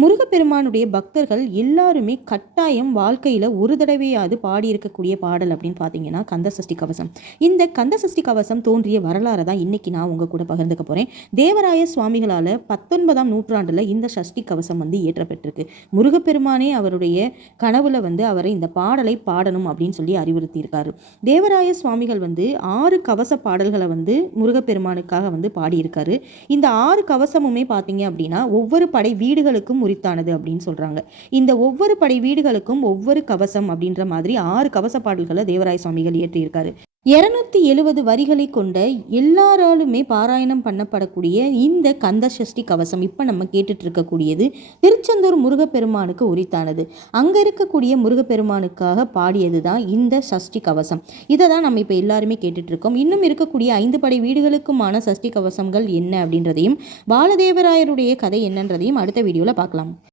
முருகப்பெருமானுடைய பக்தர்கள் எல்லாருமே கட்டாயம் வாழ்க்கையில் ஒரு தடவையாவது பாடியிருக்கக்கூடிய பாடல் அப்படின்னு பார்த்தீங்கன்னா கந்த சஷ்டி கவசம். இந்த கந்த சஷ்டி கவசம் தோன்றிய வரலாறை தான் இன்னைக்கு நான் உங்கள் கூட பகிர்ந்துக்க போகிறேன் தேவராய சுவாமிகளால் பத்தொன்பதாம் நூற்றாண்டில் இந்த சஷ்டி கவசம் வந்து இயற்றப்பட்டிருக்கு. முருகப்பெருமானே அவருடைய கனவுல வந்து அவரை இந்த பாடலை பாடணும் அப்படின்னு சொல்லி அறிவுறுத்தியிருக்காரு. தேவராய சுவாமிகள் வந்து ஆறு கவச பாடல்களை வந்து முருகப்பெருமானுக்காக வந்து பாடியிருக்காரு. இந்த ஆறு கவசமுமே பார்த்தீங்க அப்படின்னா ஒவ்வொரு படை வீடுகளுக்கும் குறித்தானது அப்படின்னு சொல்கிறாங்க இந்த ஒவ்வொரு படை வீடுகளுக்கும் ஒவ்வொரு கவசம் அப்படின்ற மாதிரி ஆறு கவச பாடல்களை தேவராய சுவாமிகள் இயற்றியிருக்காரு. இருநூத்தி எழுபது வரிகளை கொண்ட எல்லாராலுமே பாராயணம் பண்ணப்படக்கூடிய இந்த கந்த சஷ்டி கவசம் இப்போ நம்ம கேட்டுட்டு இருக்கக்கூடியது திருச்செந்தூர் முருகப்பெருமானுக்கு உரித்தானது. அங்கே இருக்கக்கூடிய முருகப்பெருமானுக்காக பாடியது தான் இந்த சஷ்டி கவசம். இதை தான் நம்ம இப்போ எல்லாருமே கேட்டுட்டு இருக்கோம் இன்னும் இருக்கக்கூடிய ஐந்து படை வீடுகளுக்குமான சஷ்டி கவசங்கள் என்ன அப்படின்றதையும் பாலதேவராயருடைய கதை என்னன்றதையும் அடுத்த வீடியோவில் பார்க்கலாம்.